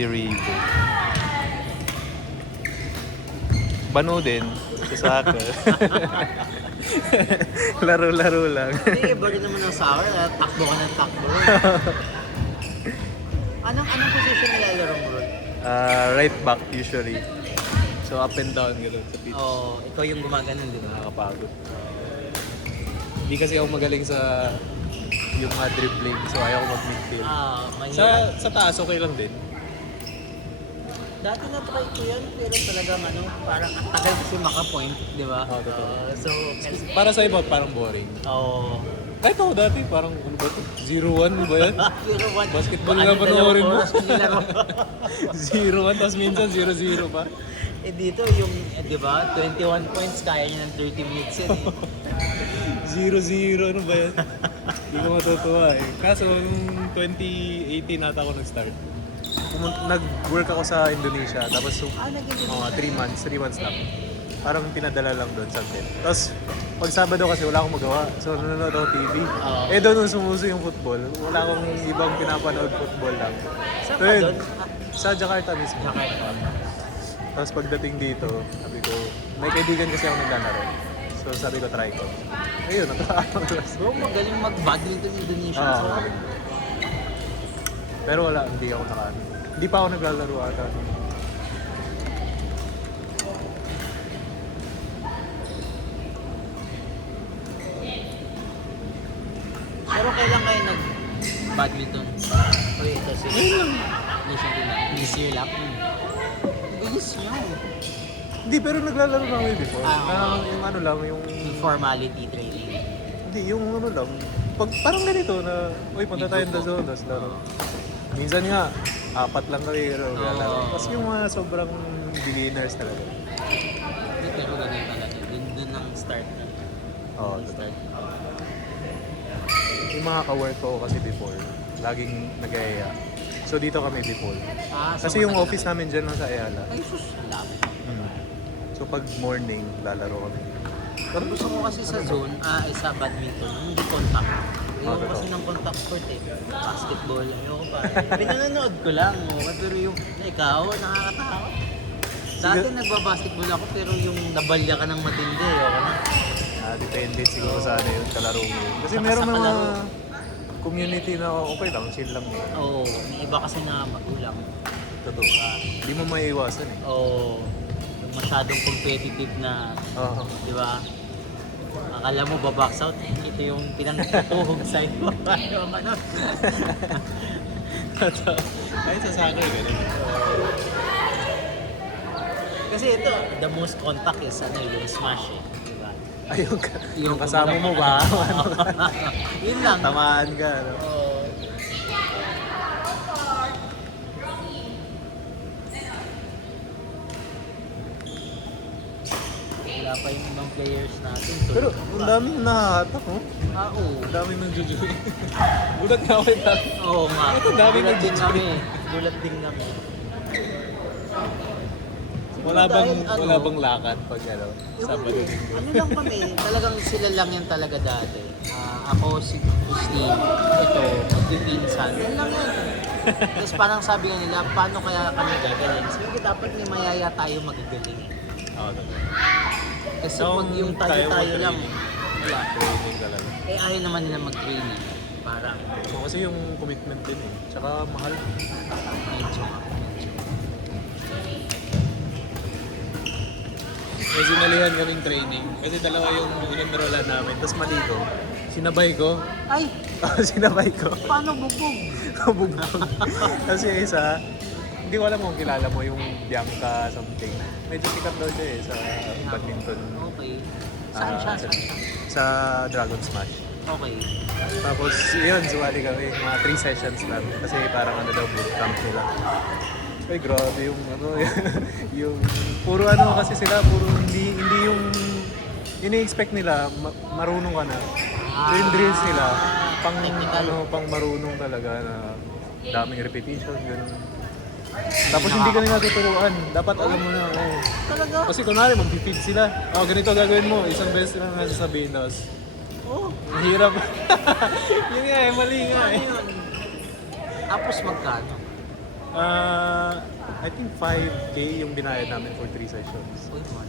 si Rivo. Bano din sa soccer. Laro-laro lang. Hindi, iba rin naman ng soccer. Takbo ka ng takbo. Anong position nilalaro mo ron? Right back usually. So up and down gano'n sa pitch. Oo, ikaw yung gumaganon, di ba? Nakakapagod. Hindi kasi ako magaling sa yung mga dribbling, so ayaw ko mag-midfield. Mahirap. Sa taas okay lang din. Dati na-try ko yan, pero talagang parang ang tagal kasi maka-point, di ba? Oo, totoo. So, Para sa iba parang boring. Oo. Kahit ako dati parang ano ba ito? 0-1 ba yan? 0-1. Basketball na panoorin mo. 0-1 tapos minsan 0-0 pa. Eh dito yung, di ba, 21 points kaya niya ng 30 minutes yan eh. 0-0 ano ba yan? Hindi ko matutuwa eh. Kaso nung 2018 nata ako nag-start. Nag-work ako sa Indonesia tapos Nag-Indonesia. 3 months lang. Parang pinadala lang doon sa atin. Tapos pag Sabado kasi wala akong magawa. So nanonood ako TV. Doon nung sumuso yung football. Wala akong ibang pinapanood football lang. Saan So, ka yun, doon? sa Jakarta mismo. Tapos pagdating dito, sabi ko, may kaibigan kasi ako naglalaro. So sabi ko, try ko. Ayun, nakakatawa. Bro, magaling mag-badminton Indonesia. Ah, pero wala, hindi ako hindi pa ako naglalaro ata. Pero kailan kayo nag-badminton? Uy, ito sila. This year lang. Bilis nyo. Hindi, pero naglalaro na kami before. Yung ano lang, yung... Formality training. Hindi, yung ano lang. Parang ganito na, uy, punta tayo ng Dazon, tapos laro. Minsan nga, 4 lang kami, laro. Tapos yung mga sobrang beginners talaga. Pero ganun talaga. Dun ang start na. Oo, Start. Yung mga ka-work ko kasi before, laging nag-aaya. So dito kami before. Kasi yung office namin dyan lang sa Ayala. Ay, sus. Lami. So pag morning, lalaro kami. Pero gusto ko kasi sa zone, sa badminton, hindi contact. Ayoko totoo. kasi ng contact sport eh. Basketball, ayoko pa. Pinanonood ko lang, pero yung ikaw, nakakatawa. Dati nagbabasketball ako pero yung nabalya ka ng matindi, ayoko na. Depende siguro sa ano yung kalaro mo. Kasi Saka meron sa mga kalaro. community na okay lang, chill lang. Oo, may iba kasi na magulang. Totoo. Hindi mo maiiwasan eh. Oo, yung masyadong competitive na, Oo. di ba? Akala mo ba-box out, ito yung pinangtuhog side mo. Yung ano. Kahit sa soccer, ganun. Kasi ito, the most contact is yung smash eh. Di ba? Yung kasama mo ba? Yun lang. Tamaan ka. No? Wala pa yung ibang players natin. Pero ang daming nahahatak, oh. Oo. Ang daming nagjujuy. Gulat na ako yung dami. Oo nga. Ito, dami Gulat din nagjujuy. kami. Gulat din kami. Wala Dahil bang lakad pag ano, Sabado Linggo? Ano lang kami, talagang sila lang yan talaga dati. Ako, si Christine, ito, magpipinsan. Yan lang yan. Tapos parang sabi nga nila, paano kaya kami gagaling? Sabi ko, dapat may mayaya tayo magagaling. Oo, totoo. Kasi So, pag yung tayo tayo lang, mag-training. wala. Training talaga. Eh ayaw naman nila mag-training. Parang So, kasi yung commitment din eh. Tsaka mahal. medyo. May sinalihan kaming training. Kasi dalawa yung inenrolan namin. Tapos mali ko. Sinabay ko. Ay, Sinabay ko. paano bugbog? Bugbog. Kasi isa, hindi ko alam kung kilala mo yung Bianca something. Medyo sikat daw siya eh sa badminton. Okay. Saan siya? Saan siya? Sa Dragon Smash. Okay. Tapos yun, sumali kami. Mga 3 sessions lang. Kasi parang ano daw, bootcamp nila. Ay, grabe yung ano, yung puro ano kasi sila, puro hindi yung ini-expect nila, marunong ka na. So, yung drills nila, pang marunong talaga na daming repetition, gano'n. Tapos hindi ka nila tuturuan, dapat alam mo na. Oh. Talaga? Kasi kunwari, mag-feed sila. Oh, ganito gagawin mo, isang beses lang nasasabihin, tapos ang hirap. Yun nga eh, mali nga Ano eh. yun? Tapos magkano? I think 5K yung binayad namin for 3 sessions. Uy, man.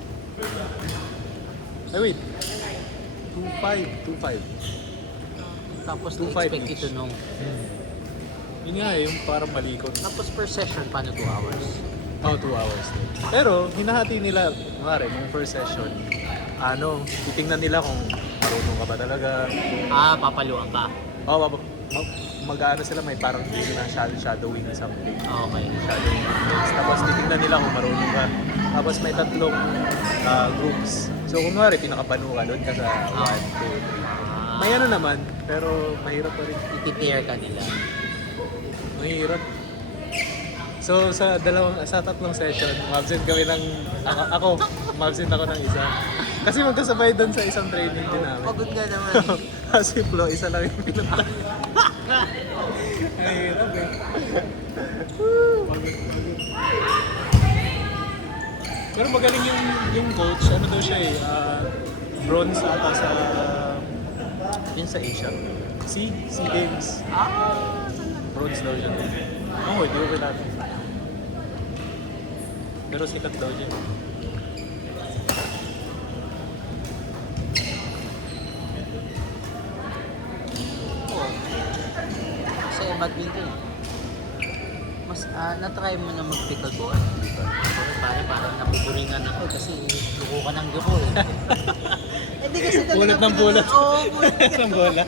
Ay wait, 2.5. Tapos 2.5 na-expect each. ito nung... Yun nga yung parang malikot. Tapos per session, paano 2 hours? Oh, 2 hours. Pero, hinahati nila, kumari, yung first session, titingnan nila kung marunong ka ba talaga. Papaluan ka. Oh, mag-ano sila, may parang hindi na shadowing or something. Okay. Shadowing videos. Tapos titingnan nila kung marunong ka. Tapos may 3 groups. So, kunwari, pinakabanu ka doon ka sa 1, 2, 3. May ano naman, pero mahirap pa rin. Iti-tear ka nila. Mahirap. So sa 3 session, umabsent kami ng umabsent ako ng isa. Kasi magkasabay doon sa isang training din namin. Pagod ka naman. Kasi flow, isa lang yung pinunta. Mahirap eh. Pagod. Pero magaling yung coach, ano daw siya eh, bronze ata sa yun sa Asia. SEA Games. Bronze daw siya. Oo, hindi ko natin. Pero sikat daw siya. Oo. Kasi badminton. Mas, na-try mo na mag-pickleball. Diba? Parang napuburingan ako kasi yuko ka ng yuko eh. Hindi kasi talaga Bulat ng bulat. Oo, bulat ng bola.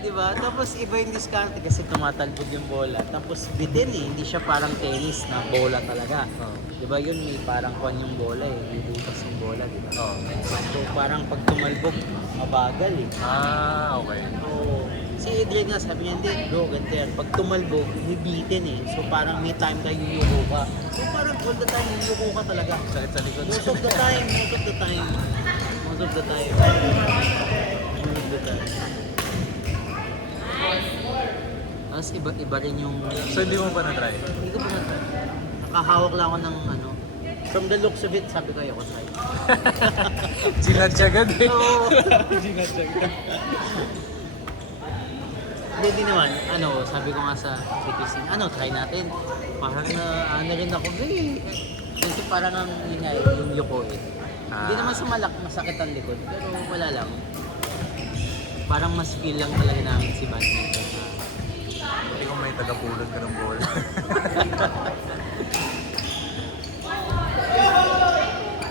Diba? Tapos iba yung diskarte kasi tumatalbog yung bola. Tapos bitin eh, hindi siya parang tennis na bola talaga. Oh. Diba yun may parang kwan yung bola eh, bubutas yung bola, diba? Oh. So parang pag tumalbog, mabagal eh. Okay. Oo. Si Adrian nga sabi niya, hindi bro, ganito yan. Pag tumalbog, bibitin eh. So parang may time tayo yuyuko ka. So parang all the time yuyuko ka talaga. Sakit sa likod. Most of the time. Most of the time. Most of the time. Most of the time. Tapos iba rin yung... So hindi mo pa na-try? Hindi ko pa na-try. Nakahawak lang ako ng ano. From the looks of it, sabi ko ayoko try. Ginadyagan eh. Oo. Ginadyagan. Hindi naman, sabi ko nga sa Christine, try natin. Parang na, rin ako, kasi parang ang yun nga, yung yuko eh. Hindi naman sa masakit ang likod, pero wala lang. Parang mas feel lang talaga namin si badminton. Hindi ko may tagapulot ka ng bola.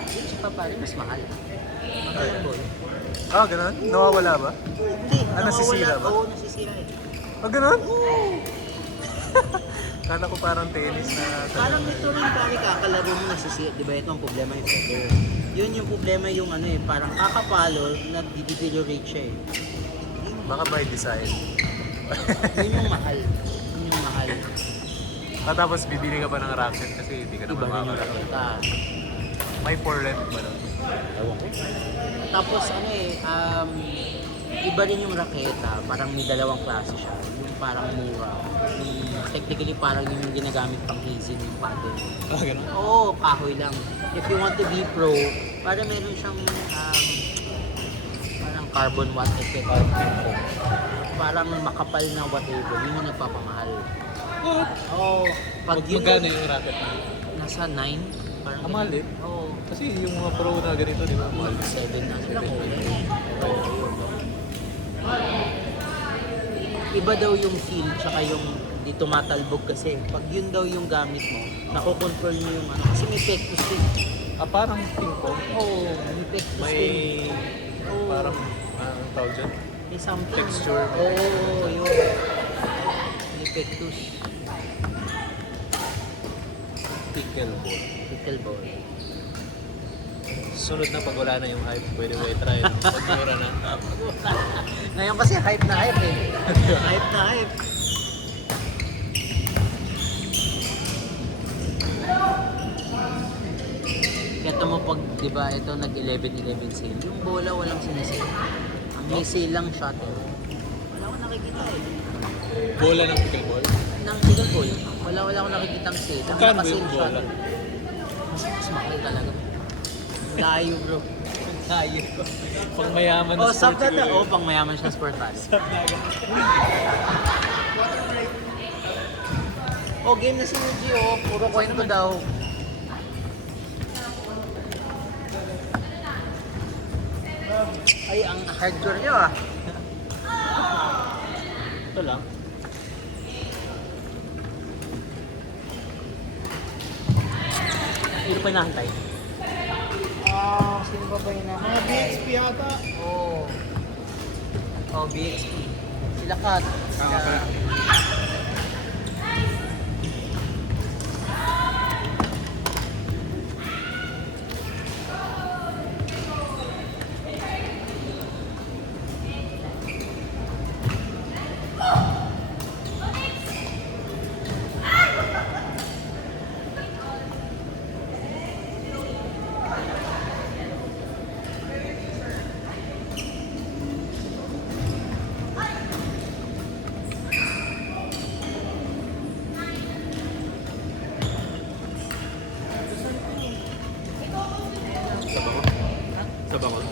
Yun siya pa pare, mas mahal. Ganun? Nawawala ba? Hindi, nasisira ba? Oo, nasisira eh. Ganun? Kala ko parang tennis na... Parang ito rin pare kakalaro mo nasisira. Di ba ito ang problema yung feather? Yun yung problema yung parang kakapalo na deteriorate siya eh. Baka by design. Yun yung mahal. Yun yung mahal. Tapos bibili ka pa ng racket kasi hindi ka Iba naman rin yung makakalaro. raketa. May for rent ba nun? Ewan ko. Tapos iba rin yung raketa. Parang may dalawang klase siya. Yung parang mura. Yung technically parang yung ginagamit pang hisin yung paddle. Ganun? Oo, kahoy lang. If you want to be pro, parang meron siyang parang carbon what effect. Parang makapal na whatever. Yun yung nagpapamahal. What? Oo. Pag yun, Magkano yung racket na? nasa 9. Parang Ang mahal eh. Oo. Kasi yung mga pro na ganito, di ba? Mahal. 7 lang. Iba daw yung feel tsaka yung di tumatalbog kasi pag yun daw yung gamit mo, nako-control mo yung kasi may pectus din. Parang ping pong. Oo, may pectus May din. Oo. parang, ang tawag dyan? May something. texture. Oo, yun. May pectus. Pickleball. Pickleball. Sunod na pag wala na yung hype, pwede mo i-try. Pag mura na. Ngayon kasi hype na hype eh. Hype na hype. Kaya mo pag, di ba, ito nag-11-11 sale, yung bola walang sinisale. Ang may sale lang shot. Wala akong nakikita eh. Bola ng pickleball? Ng pickleball, wala akong nakikita ang sale. Ang Magkano ba nakasale yung shot. bola? Mas mahal talaga. Layo bro. Layo. Pang mayaman na Oh, sport sub na siguro. oh, pang mayaman siya sport pala. Oh, game na si Yuji, oh. Puro kwento daw. Ay, ang hardcore niyo ah. Ito lang. Sino pa hinahantay? Sino pa ba hinahantay? Mga BXP yata. Oo. Oh, BXP. Sila Kat. Sila... Sa bangol?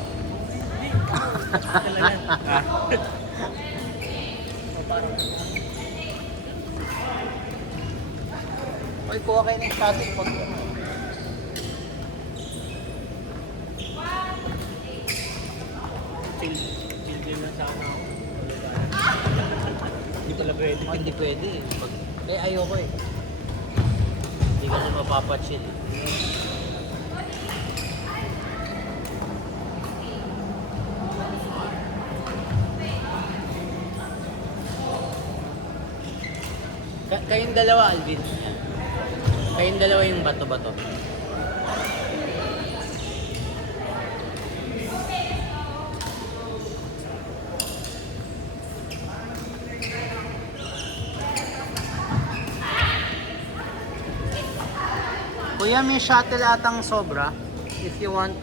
Oy, kuha kayo ng shuttle pag... Chill na sana ako. Hindi pala pwede. Oh, hindi pwede eh. Ayoko eh. Hindi kasi mapapachill eh. Kayong dalawa, Alvin. Kayong dalawa yung bato-bato. Kuya, may shuttle atang sobra. If you want.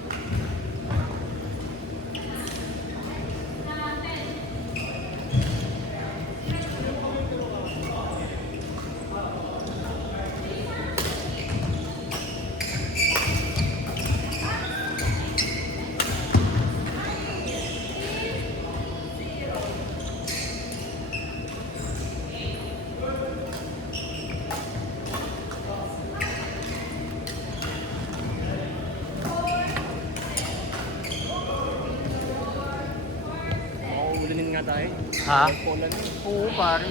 Ulinin nga tayo. Ha? Poland. Oo, pare.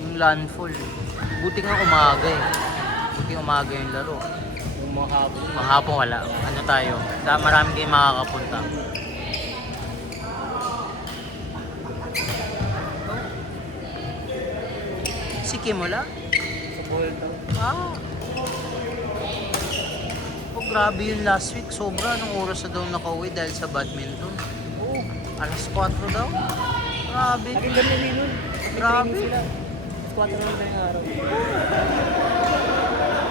Yung landfall. Buti nga umaga eh. Buti umaga yung laro. Yung mga hapon. Mahapon wala. Ano tayo? Marami kayong makakapunta. Si Kim wala? Sa Poland. Ah. Oh, grabe yung last week. Sobra. Anong oras na daw nakauwi dahil sa badminton? Oo. Alas 4 daw? Grabe. Aking ganun nun. Grabe. Sila. Squat na naman yung araw.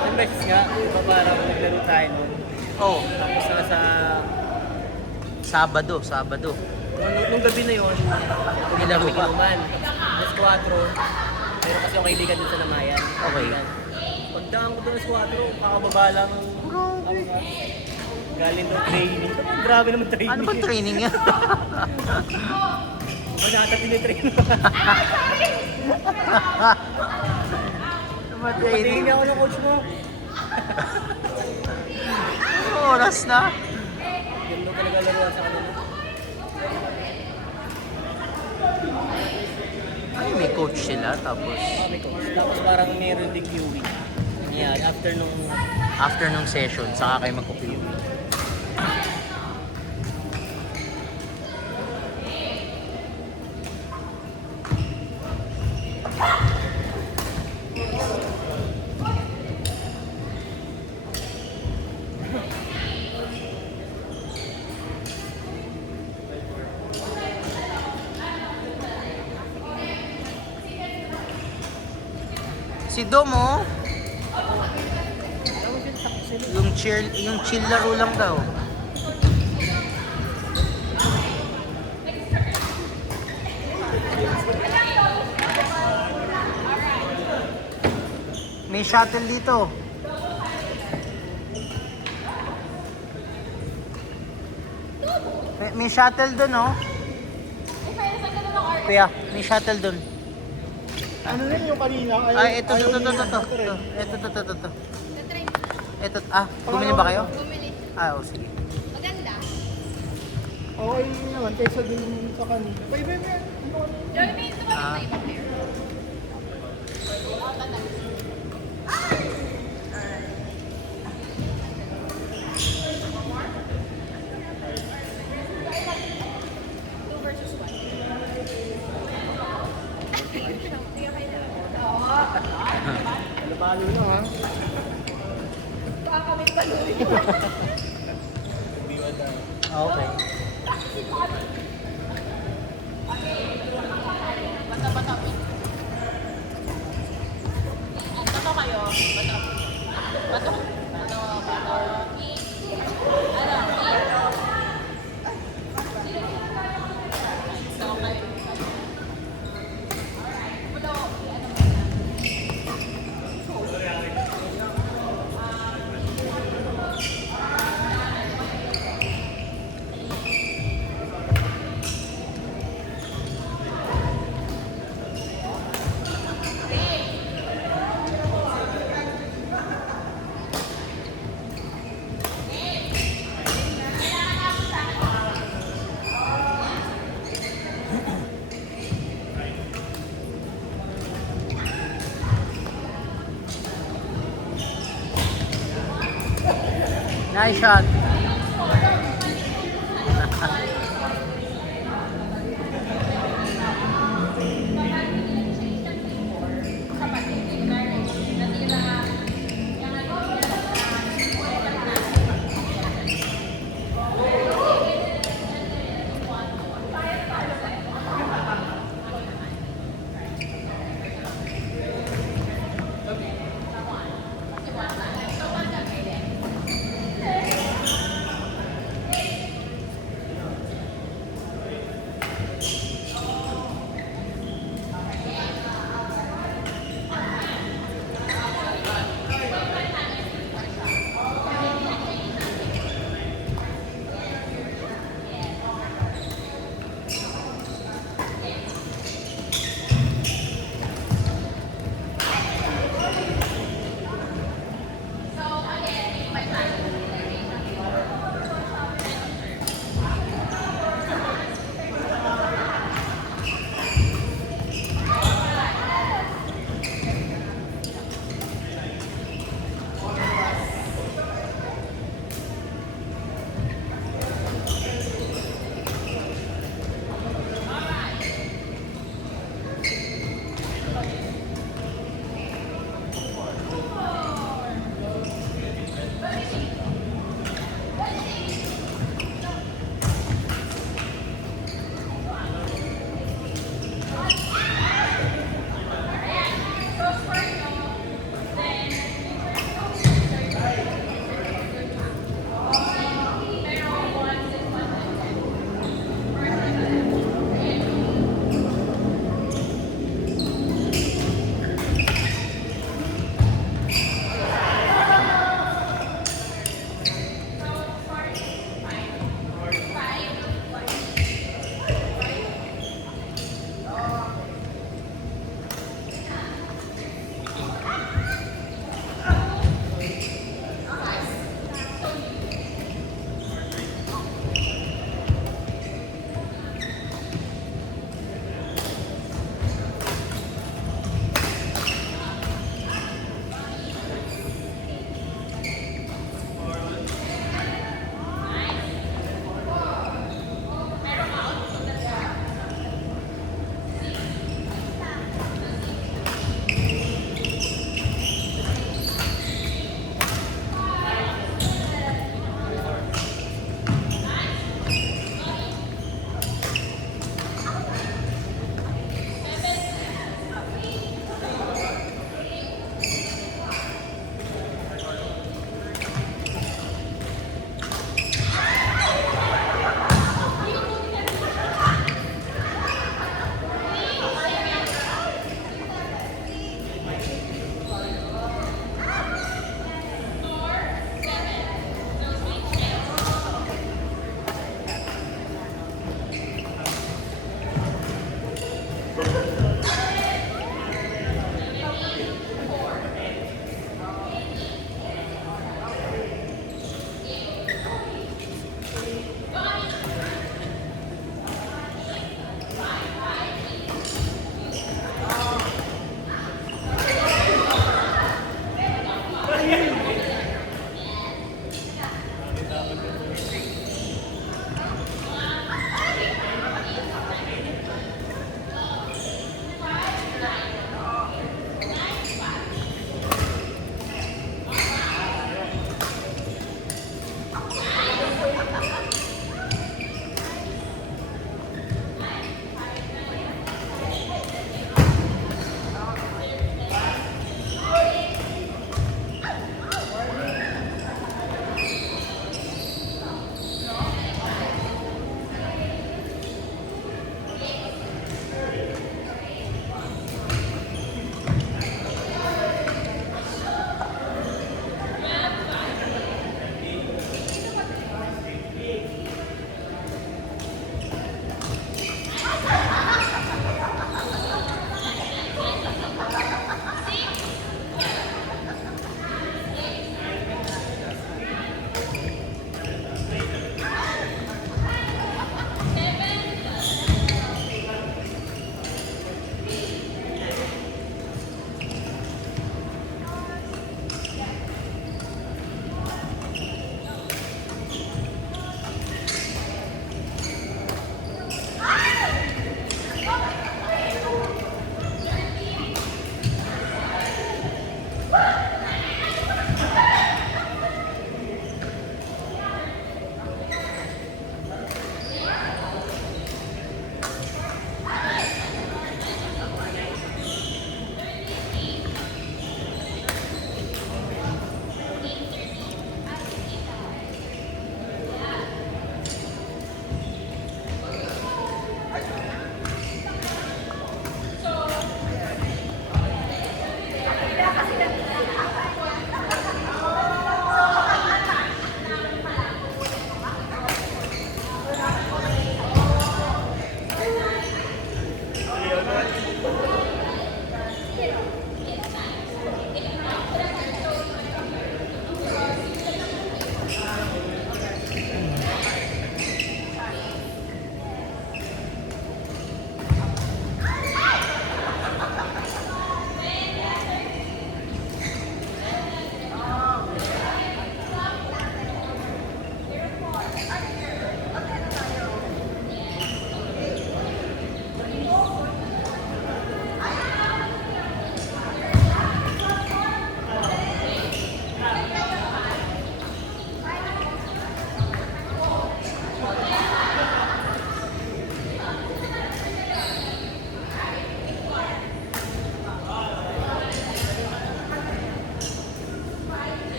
Yung beses nga, iba parang naglaro tayo nun. Oh, Tapos na sa... Sabado. Nung gabi na yun, Nilaro kami pa. inuman. Alas 4. Pero kasi yung kaibigan dun sa Namayan. Okay. Pagdaan ko doon sa 4, kakababa lang. Grabe. Galing ng training. Grabe naman training. Ano ba training yan? Ano ata tinitrain? Ano ba Patingin training? ako ng coach mo. Ano oras na? Ganda talaga laruan sa kanila. Ay, may coach sila. Tapos, Kami coach. Tapos parang meron din QE. Yan, after nung session, saka kayo magkukuyo. Si Dom, oh. Yung chill laro lang daw. May shuttle dito. May shuttle dun, oh. Kuya, may shuttle dun. Ano rin yung kanina? Ay, ito. Ito, bumili ba kayo? Bumili. Oh, sige. Maganda. Okay naman, kaysa dun sa kanina. Pwede na yan. Jeremy, ito ba yung ibang pair? Two versus one. Palo na ha. Baka kami paluin. Okay. Bato kayo. Bato. Bato. Bato. Bato. Nice shot.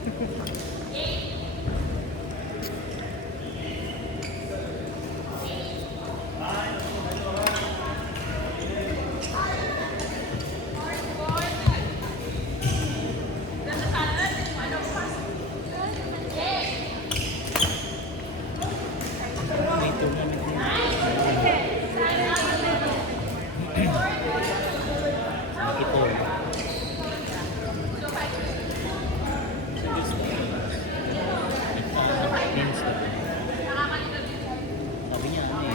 May tournament din. Ito. Sabi niya ano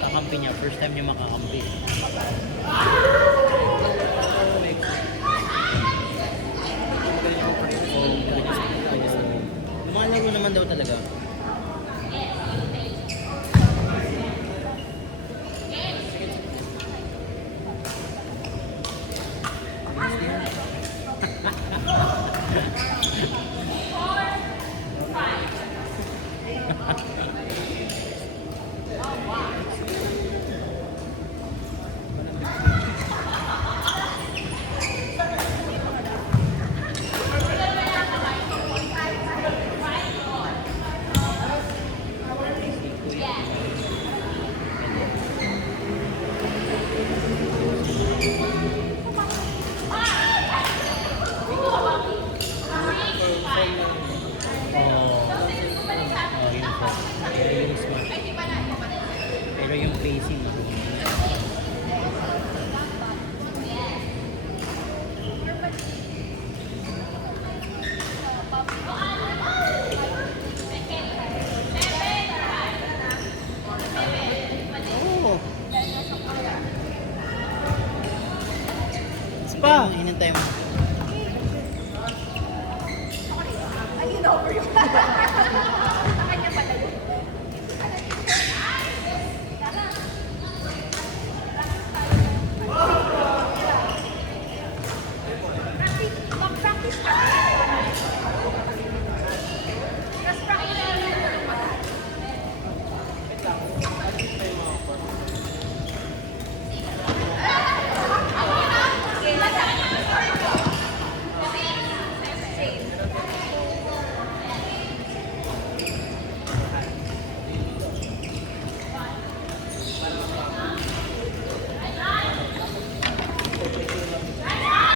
kakampi niya, first time niya makakampi. Lumalaro naman daw talaga. Pero yung placing,